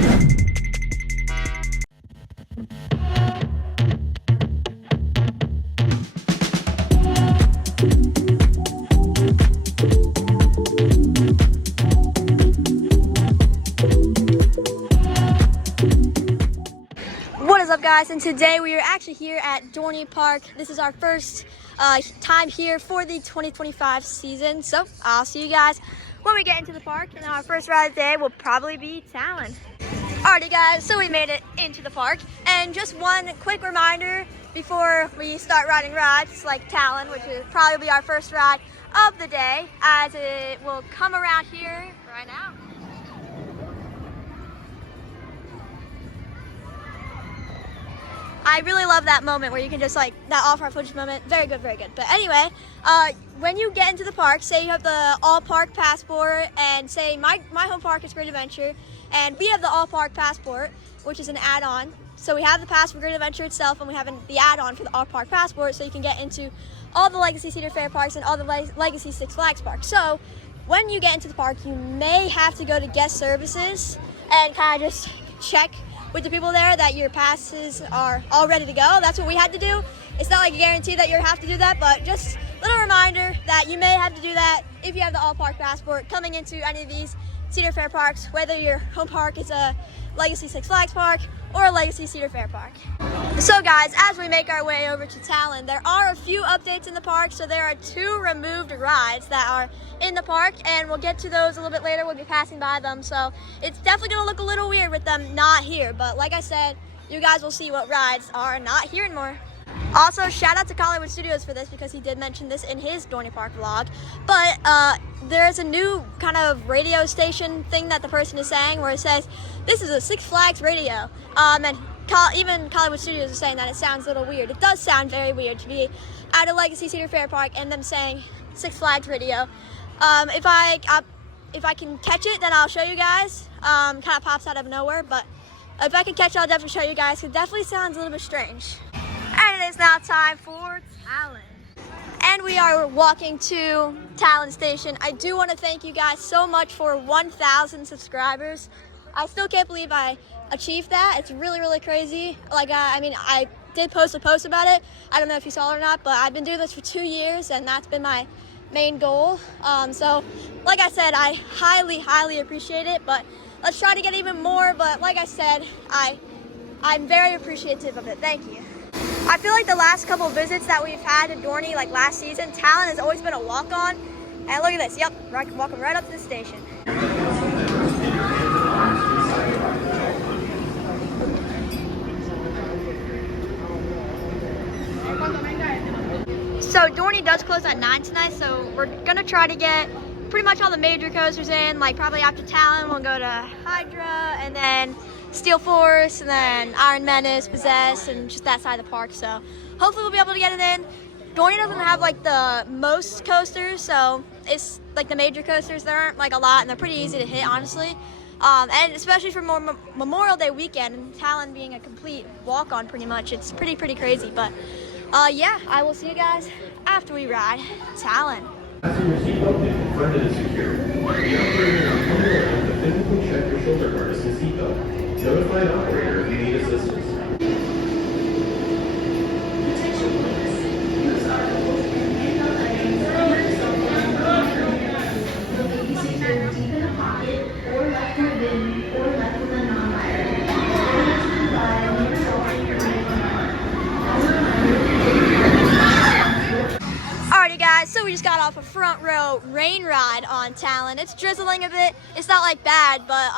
What is up, guys? And today we are actually here at Dorney Park. This is our first time here for the 2025 season, so I'll see you guys when we get into the park. And our first ride of the day will probably be Talon. Alrighty guys, so we made it into the park, and just one quick reminder before we start riding rides like Talon, which will probably be our first ride of the day, as it will come around here right now. I really love that moment where you can just like, that off-road footage moment. Very good, very good. But anyway, when you get into the park, say you have the all-park passport, and say my home park is Great Adventure, and we have the all-park passport, which is an add-on. So we have the pass for Great Adventure itself, and we have the add-on for the all-park passport, so you can get into all the Legacy Cedar Fair parks and all the Legacy Six Flags parks. So when you get into the park, you may have to go to guest services and kind of just check with the people there that your passes are all ready to go. That's what we had to do. It's not like a guarantee that you have to do that, but just a little reminder that you may have to do that if you have the all-park passport coming into any of these Cedar Fair parks, whether your home park is a Legacy Six Flags park or a Legacy Cedar Fair park. So guys, as we make our way over to Talon, there are a few updates in the park. So there are 2 removed rides that are in the park, and we'll get to those a little bit later. We'll be passing by them, so it's definitely gonna look a little weird with them not here, but like I said, you guys will see what rides are not here anymore. Also, shout out to Hollywood Studios for this, because he did mention this in his Dorney Park vlog. But there's a new kind of radio station thing that the person is saying, where it says, this is a Six Flags radio. And even Hollywood Studios is saying that it sounds a little weird. It does sound very weird to be at a Legacy Cedar Fair park and them saying Six Flags radio. If I can catch it, then I'll show you guys. Kind of pops out of nowhere, but if I can catch it, I'll definitely show you guys. It definitely sounds a little bit strange. And it is now time for Talon. And we are walking to Talon Station. I do want to thank you guys so much for 1,000 subscribers. I still can't believe I achieved that. It's really, really crazy. Like, I mean, I did post a post about it. I don't know if you saw it or not, but I've been doing this for 2 years, and that's been my main goal. So, like I said, I highly, highly appreciate it, but let's try to get even more. But like I said, I'm very appreciative of it. Thank you. I feel like the last couple of visits that we've had to Dorney, like last season, Talon has always been a walk-on. And look at this, yep, walking right up to the station. So Dorney does close at 9 tonight, so we're gonna try to get pretty much all the major coasters in. Like probably after Talon, we'll go to Hydra, and then Steel Force, and then Iron Menace, Possess, and just that side of the park. So hopefully we'll be able to get it in. Dorney doesn't have like the most coasters, so it's like the major coasters, there aren't like a lot, and they're pretty easy to hit, honestly. And especially for Memorial Day weekend, and Talon being a complete walk-on pretty much, it's pretty crazy. But yeah, I will see you guys after we ride Talon. Fasten your seatbelt if confronted and secure. The operator on the line to physically check your shoulder harness and seatbelt. Notify an operator if you need assistance. Attention police. Use articles and handheld items on your cell phone. They'll be secured deep in a pocket, or left in a bin, or left with a non-wire. Alrighty guys, so we just got off a front row rain ride on Talon. It's drizzling a bit. It's not like bad, but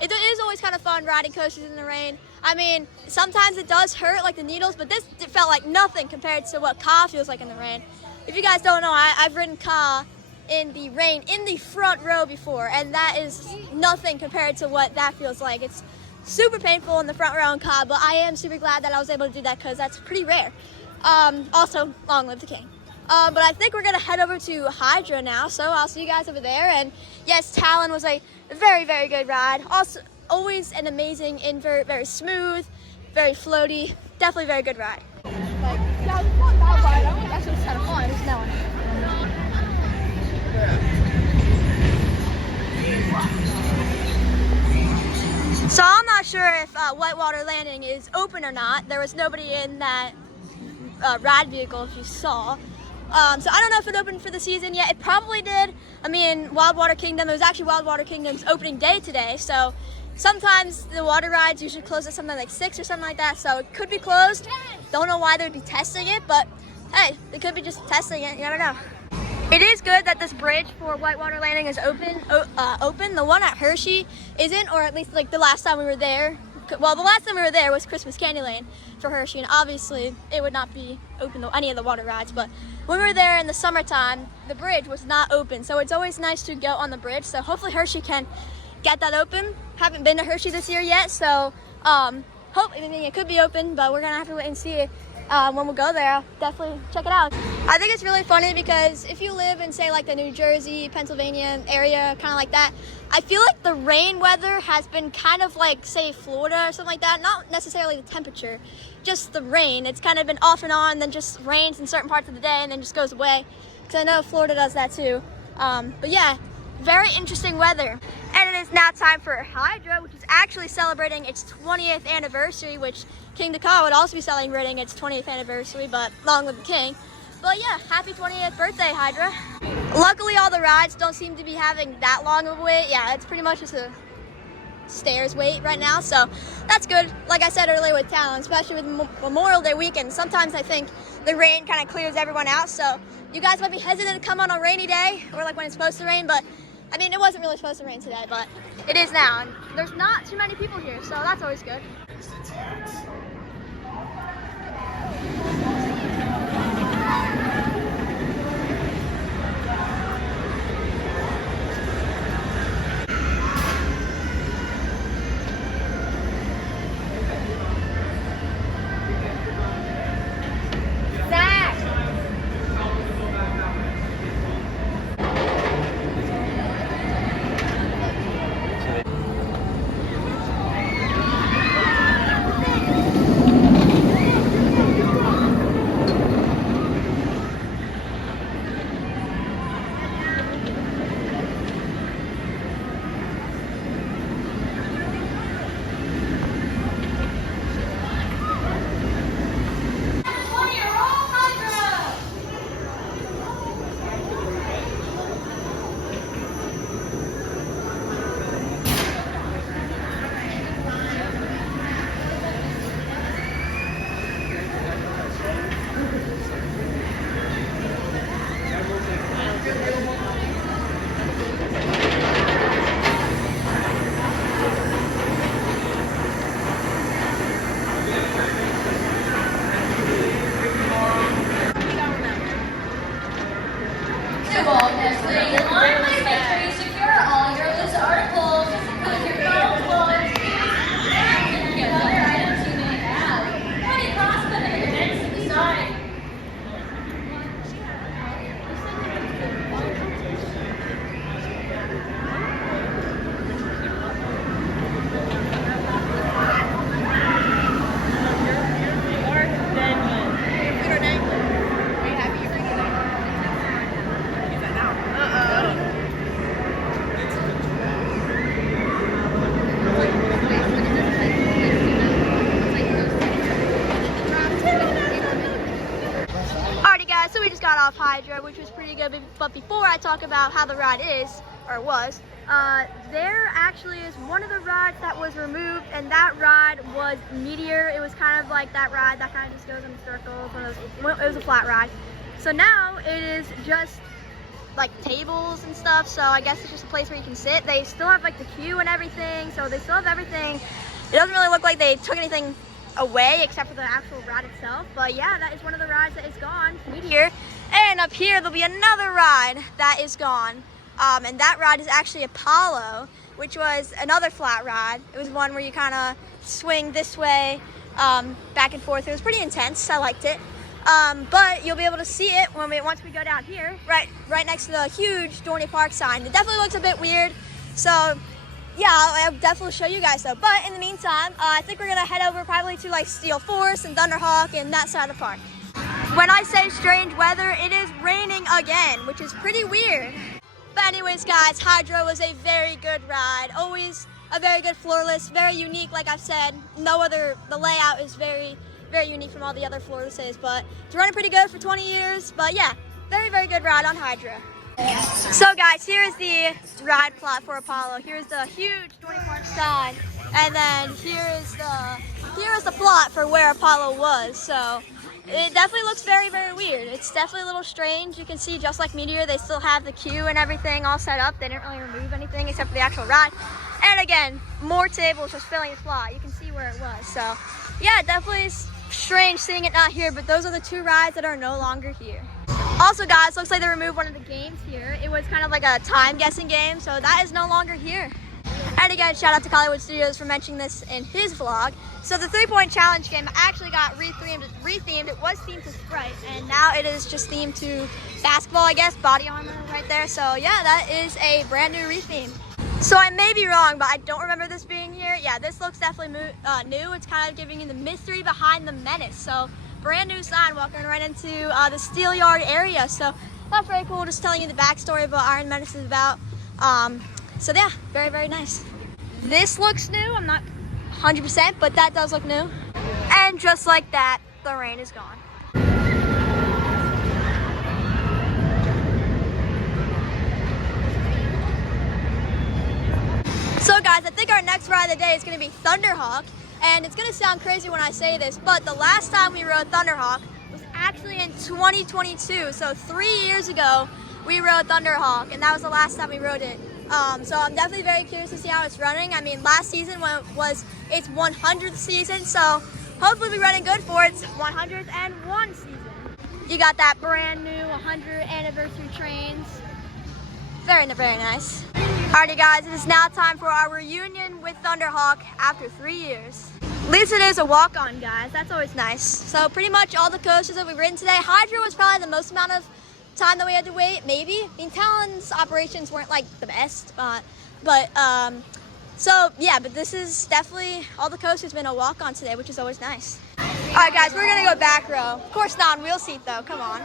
it is always kind of fun riding coasters in the rain. I mean, sometimes it does hurt, like the needles, but this it felt like nothing compared to what Ka feels like in the rain. If you guys don't know, I've ridden Ka in the rain in the front row before, and that is nothing compared to what that feels like. It's super painful in the front row in Ka, but I am super glad that I was able to do that, because that's pretty rare. Also, long live the king. But I think we're gonna head over to Hydra now, so I'll see you guys over there. And yes, Talon was a very, very good ride. Also, always an amazing invert, very smooth, very floaty, definitely very good ride. Yeah, it was fun that ride. I think actually it was kind of fun. It was that one. So sure if Whitewater Landing is open or not. There was nobody in that ride vehicle, if you saw. So I don't know if it opened for the season yet. It probably did. I mean, Wildwater Kingdom, it was actually Wildwater Kingdom's opening day today, so sometimes the water rides usually close at something like 6 or something like that, so it could be closed. Don't know why they would be testing it, but hey, they could be just testing it, you never know. It is good that this bridge for Whitewater Landing is open. The one at Hershey isn't, or at least like the last time we were there. Well, the last time we were there was Christmas Candy Lane for Hershey, and obviously it would not be open to any of the water rides, but when we were there in the summertime, the bridge was not open, so it's always nice to go on the bridge, so hopefully Hershey can get that open. Haven't been to Hershey this year yet, so hopefully it could be open, but we're gonna have to wait and see it. When we go there, I'll definitely check it out. I think it's really funny because if you live in, say, like the New Jersey, Pennsylvania area, kind of like that, I feel like the rain weather has been kind of like, say, Florida or something like that. Not necessarily the temperature, just the rain. It's kind of been off and on, then just rains in certain parts of the day and then just goes away. Because I know Florida does that too. But yeah, very interesting weather. And it is now time for Hydra, which is actually celebrating its 20th anniversary, which King Dakar would also be celebrating its 20th anniversary, but along with the king. But yeah, happy 20th birthday, Hydra. Luckily, all the rides don't seem to be having that long of a wait. Yeah, it's pretty much just a stairs wait right now, so that's good. Like I said earlier with Talon, especially with Memorial Day weekend, sometimes I think the rain kind of clears everyone out, so you guys might be hesitant to come on a rainy day, or like when it's supposed to rain, but I mean, it wasn't really supposed to rain today, but it is now, and there's not too many people here, so that's always good. So we just got off Hydra, which was pretty good, but before I talk about how the ride is, or was, there actually is one of the rides that was removed, and that ride was Meteor. It was kind of like that ride that kind of just goes in circles, and it was a flat ride. So now it is just like tables and stuff, so I guess it's just a place where you can sit. They still have like the queue and everything, so they still have everything. It doesn't really look like they took anything away except for the actual ride itself, but yeah, that is one of the rides that is gone, Meteor. And up here there'll be another ride that is gone, and that ride is actually Apollo, which was another flat ride. It was one where you kind of swing this way, back and forth. It was pretty intense. I liked it, but you'll be able to see it once we go down here, right next to the huge Dorney Park sign. It definitely looks a bit weird, so yeah, I'll definitely show you guys though. But in the meantime, I think we're gonna head over probably to like Steel Force and Thunderhawk and that side of the park. When I say strange weather, it is raining again, which is pretty weird. But anyways guys, Hydra was a very good ride. Always a very good floorless, very unique. Like I've said, the layout is very unique from all the other floorlesses, but it's running pretty good for 20 years. But yeah, very good ride on Hydra. So guys, here is the ride plot for Apollo. Here's the huge Dorney Park sign, and then here is the plot for where Apollo was. So it definitely looks very weird. It's definitely a little strange. You can see, just like Meteor, they still have the queue and everything all set up. They didn't really remove anything except for the actual ride. And again, more tables just filling the plot. You can see where it was. So yeah, definitely is strange seeing it not here, but those are the two rides that are no longer here. Also guys, looks like they removed one of the games here. It was kind of like a time guessing game, so that is no longer here. And again, shout out to Hollywood Studios for mentioning this in his vlog. So the 3-point challenge game actually got rethemed. It was themed to Sprite, and now it is just themed to basketball, I guess, body armor right there. So yeah, that is a brand new retheme. So I may be wrong, but I don't remember this being here. Yeah, this looks definitely new. It's kind of giving you the mystery behind the Menace. So brand new sign walking right into the Steel Yard area. So that's very cool, just telling you the backstory of what Iron Menace is about. So yeah, very nice. This looks new. I'm not 100%, but that does look new. And just like that, the rain is gone. So guys, I think our next ride of the day is going to be Thunderhawk. And it's going to sound crazy when I say this, but the last time we rode Thunderhawk was actually in 2022. So 3 years ago, we rode Thunderhawk, and that was the last time we rode it. So I'm definitely very curious to see how it's running. I mean, last season was its 100th season, so hopefully we're running good for its 101 season. You got that brand new 100 anniversary trains. Very nice. Alrighty guys, it is now time for our reunion with Thunderhawk after 3 years. At least it is a walk-on, guys. That's always nice. So pretty much all the coasters that we've ridden today, Hydra was probably the most amount of time that we had to wait, maybe. I mean, Talon's operations weren't like the best, so yeah, but this is definitely, all the coasters been a walk-on today, which is always nice. Alright guys, we're gonna go back row. Of course not on wheel seat though, come on.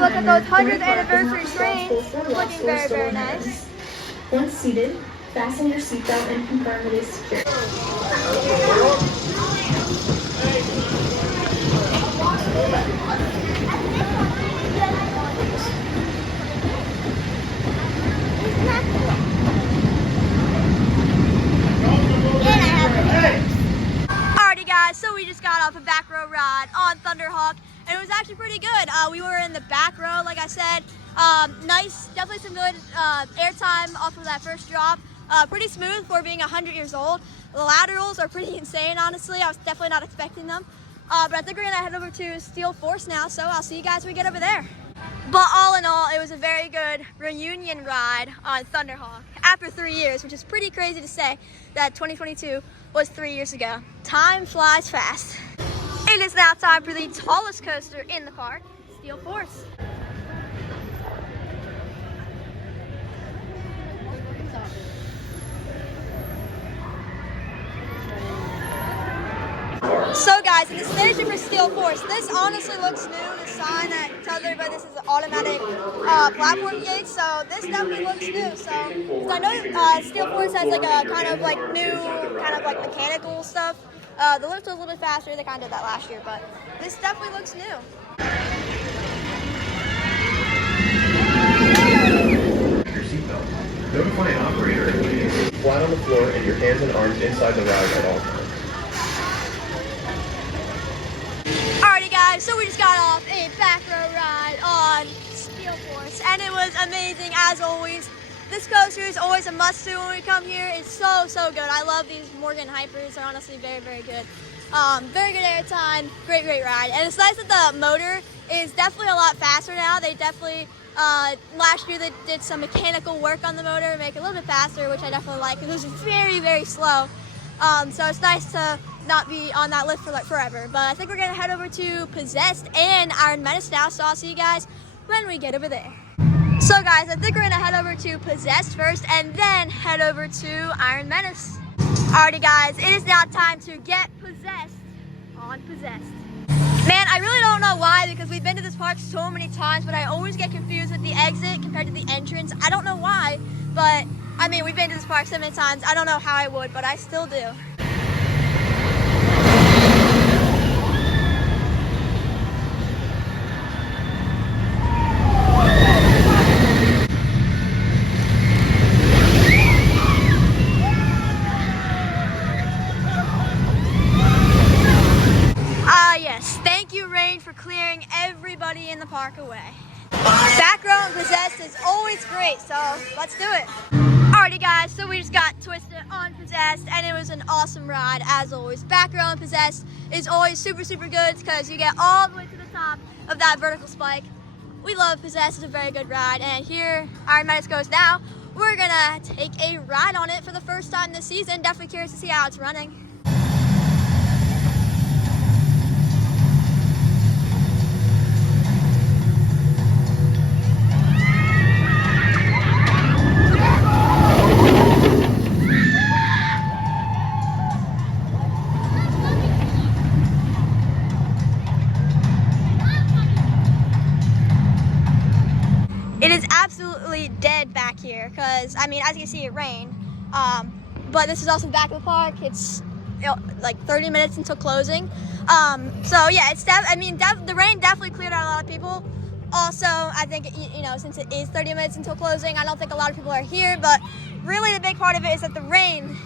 Look at those 100th anniversary trains, looking very nice. Once seated, fasten your seatbelt and confirm it is secure. Alrighty guys, so we just got off a back row ride on Thunderhawk, and it was actually pretty good. We were in the back row, like I said. Nice, definitely some good airtime off of that first drop. Pretty smooth for being 100 years old. The laterals are pretty insane, honestly. I was definitely not expecting them. But I think we're gonna head over to Steel Force now, so I'll see you guys when we get over there. But all in all, it was a very good reunion ride on Thunderhawk after 3 years, which is pretty crazy to say that 2022 was 3 years ago. Time flies fast. It is now time for the tallest coaster in the park, Steel Force. So guys, in the station for Steel Force, this honestly looks new. The sign that tells everybody this is an automatic platform gate, so this definitely looks new. So I know Steel Force has like a kind of like new, kind of like mechanical stuff. The lift was a little bit faster. They kind of did that last year, but this definitely looks new. Your seatbelt. Notify an operator immediately. Flat on the floor and your hands and arms inside the ride at all times. Alrighty guys, so we just got off a back row ride on Steel Force, and it was amazing as always. This coaster is always a must-do when we come here. It's so good. I love these Morgan Hypers. They're honestly very good. Very good air time, great ride. And it's nice that the motor is definitely a lot faster now. They definitely, last year they did some mechanical work on the motor to make it a little bit faster, which I definitely like, because it was very slow. So it's nice to not be on that lift for like forever. But I think we're gonna head over to Possessed and Iron Menace now, so I'll see you guys when we get over there. So guys, I think we're gonna head over to Possessed first and then head over to Iron Menace. Alrighty guys, it is now time to get Possessed on Possessed. Man, I really don't know why, because we've been to this park so many times, but I always get confused with the exit compared to the entrance. I don't know why, but I mean, we've been to this park so many times, I don't know how I would, but I still do. For clearing everybody in the park away. Back row and Possessed is always great, so let's do it. Alrighty guys, so we just got twisted on Possessed and it was an awesome ride as always. Back row and Possessed is always super good because you get all the way to the top of that vertical spike. We love Possessed, it's a very good ride, and here Iron Menace goes now. We're gonna take a ride on it for the first time this season. Definitely curious to see how it's running. It is absolutely dead back here because, I mean, as you can see, it rained. But this is also the back of the park. It's like 30 minutes until closing. So yeah, the rain definitely cleared out a lot of people. Also, I think, since it is 30 minutes until closing, I don't think a lot of people are here, but really the big part of it is that the rain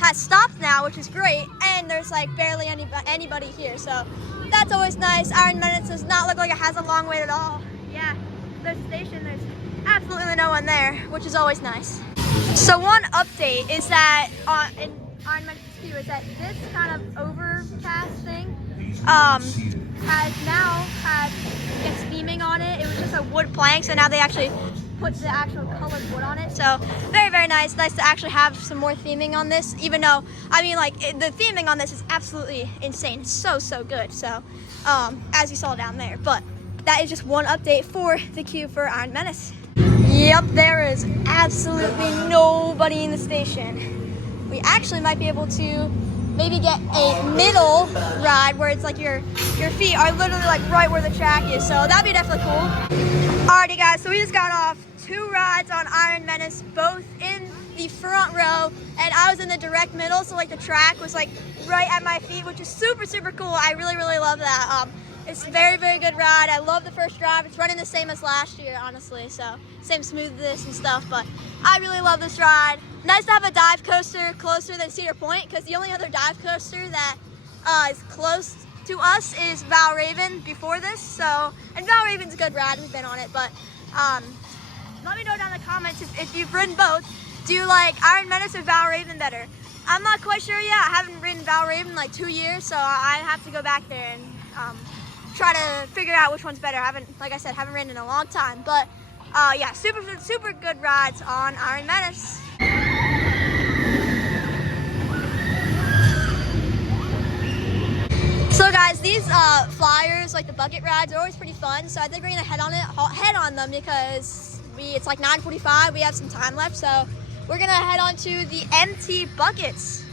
has stopped now, which is great, and there's like barely anybody here, so that's always nice. Iron Menace does not look like it has a long wait at all. Yeah. There's a station, there's absolutely no one there, which is always nice. So one update is that in Iron Menace 2 is that this kind of overpass thing gets theming on it. It was just a wood plank, so now they actually put the actual colored wood on it. So very nice. Nice to actually have some more theming on this, even though, I mean, like, the theming on this is absolutely insane. It's so good. So as you saw down there, but that is just one update for the queue for Iron Menace. Yep, there is absolutely nobody in the station. We actually might be able to maybe get a middle ride where it's like your feet are literally like right where the track is, so that'd be definitely cool. Alrighty guys, so we just got off 2 rides on Iron Menace, both in the front row, and I was in the direct middle, so like the track was like right at my feet, which is super cool. I really love that. It's a very good ride. I love the first drive. It's running the same as last year, honestly, so same smoothness and stuff, but I really love this ride. Nice to have a dive coaster closer than Cedar Point, because the only other dive coaster that is close to us is Valraven before this, and Valraven's a good ride. We've been on it, but let me know down in the comments if you've ridden both. Do you like Iron Menace or Valraven better? I'm not quite sure yet. I haven't ridden Valraven in like 2 years, so I have to go back there and try to figure out which one's better. Like I said, haven't ridden in a long time, but yeah, super good rides on Iron Menace. So guys, these flyers, like the bucket rides, are always pretty fun. So I think we're gonna head on them because it's like 9:45. We have some time left, so we're gonna head on to the MT buckets.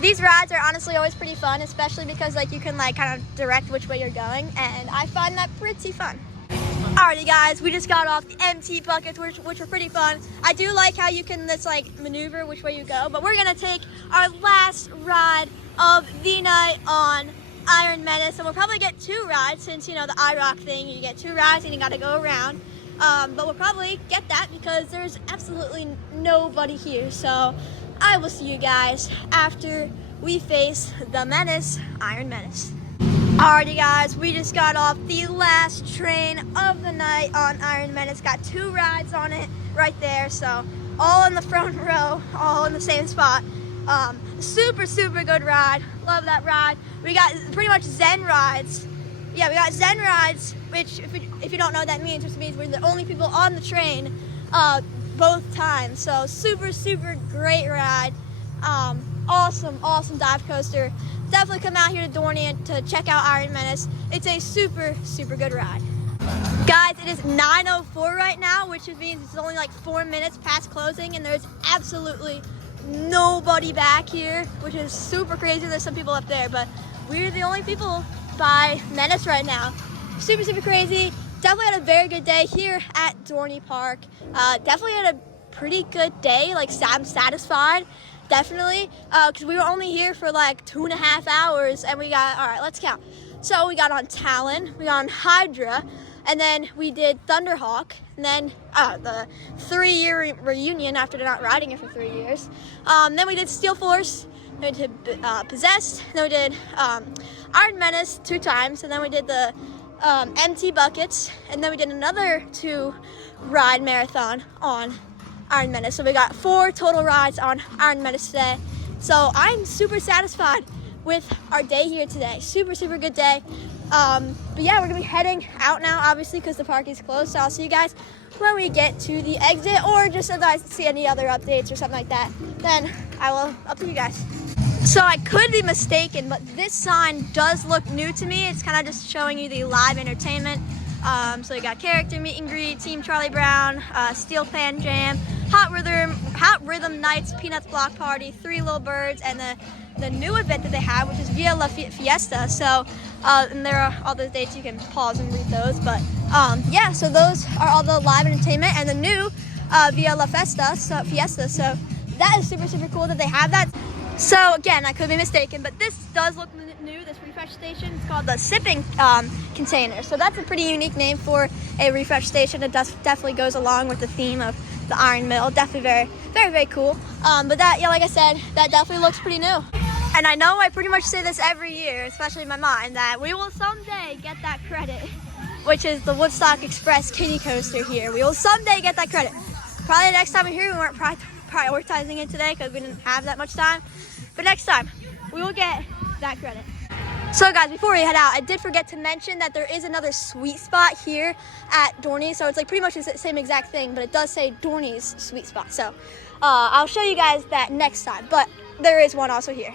These rides are honestly always pretty fun, especially because like you can like kind of direct which way you're going, and I find that pretty fun. Alrighty guys, we just got off the MT buckets, which are pretty fun. I do like how you can just like maneuver which way you go, but we're gonna take our last ride of the night on Iron Menace, and we'll probably get 2 rides since, the IROC thing, you get 2 rides and you gotta go around. But we'll probably get that because there's absolutely nobody here, so I will see you guys after we face the Menace, Iron Menace. Alrighty guys, we just got off the last train of the night on Iron Menace. Got 2 rides on it right there, so all in the front row, all in the same spot. Super, super good ride. Love that ride. We got pretty much Zen rides. Yeah, we got Zen rides, which if you don't know what that means, it means we're the only people on the train both times. So super, super great ride. Awesome, awesome dive coaster. Definitely come out here to Dorney to check out Iron Menace. It's a super, super good ride. Guys, it is 9:04 right now, which means it's only like 4 minutes past closing, and there's absolutely nobody back here, which is super crazy. There's some people up there, but we're the only people by Menace right now. Super, super crazy. Definitely had a very good day here at Dorney Park. Definitely had a pretty good day. Like, I'm satisfied. Definitely, because we were only here for like 2.5 hours, and we got, all right, let's count. So we got on Talon, we got on Hydra, and then we did Thunderhawk, and then the 3-year reunion after not riding it for 3 years. Then we did Steel Force, then we did Possessed, then we did Iron Menace 2 times, and then we did the MT Buckets, and then we did another 2 ride marathon on Iron Menace. So we got 4 total rides on Iron Menace today. So I'm super satisfied with our day here today. Super, super good day. But yeah, we're gonna be heading out now, obviously, because the park is closed. So I'll see you guys when we get to the exit, or just if I see any other updates or something like that, then I will up to you guys. So I could be mistaken, but this sign does look new to me. It's kind of just showing you the live entertainment. So you got character meet and greet, Team Charlie Brown, Steel Pan Jam, Hot Rhythm Nights, Peanuts Block Party, 3 Little Birds, and the new event that they have, which is Via La Fiesta. So, and there are all those dates. You can pause and read those. But yeah, so those are all the live entertainment and the new Via La Fiesta. So that is super, super cool that they have that. So again, I could be mistaken, but this does look new, this refresh station. It's called the Sipping Container. So that's a pretty unique name for a refresh station. It definitely goes along with the theme of the Iron Mill. Definitely very, very, very cool. But that, yeah, like I said, that definitely looks pretty new. And I know I pretty much say this every year, especially in my mind, that we will someday get that credit, which is the Woodstock Express kiddie coaster here. We will someday get that credit. Probably the next time we're here, we weren't prioritizing it today because we didn't have that much time. But next time, we will get that credit. So guys, before we head out, I did forget to mention that there is another sweet spot here at Dorney. So it's like pretty much the same exact thing, but it does say Dorney's sweet spot. So I'll show you guys that next time, but there is one also here.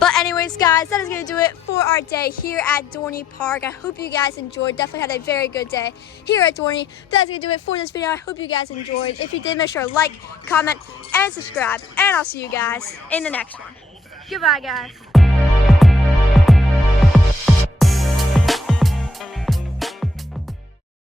But anyways, guys, that is going to do it for our day here at Dorney Park. I hope you guys enjoyed. Definitely had a very good day here at Dorney. That's going to do it for this video. I hope you guys enjoyed. If you did, make sure to like, comment, and subscribe. And I'll see you guys in the next one. Goodbye, guys.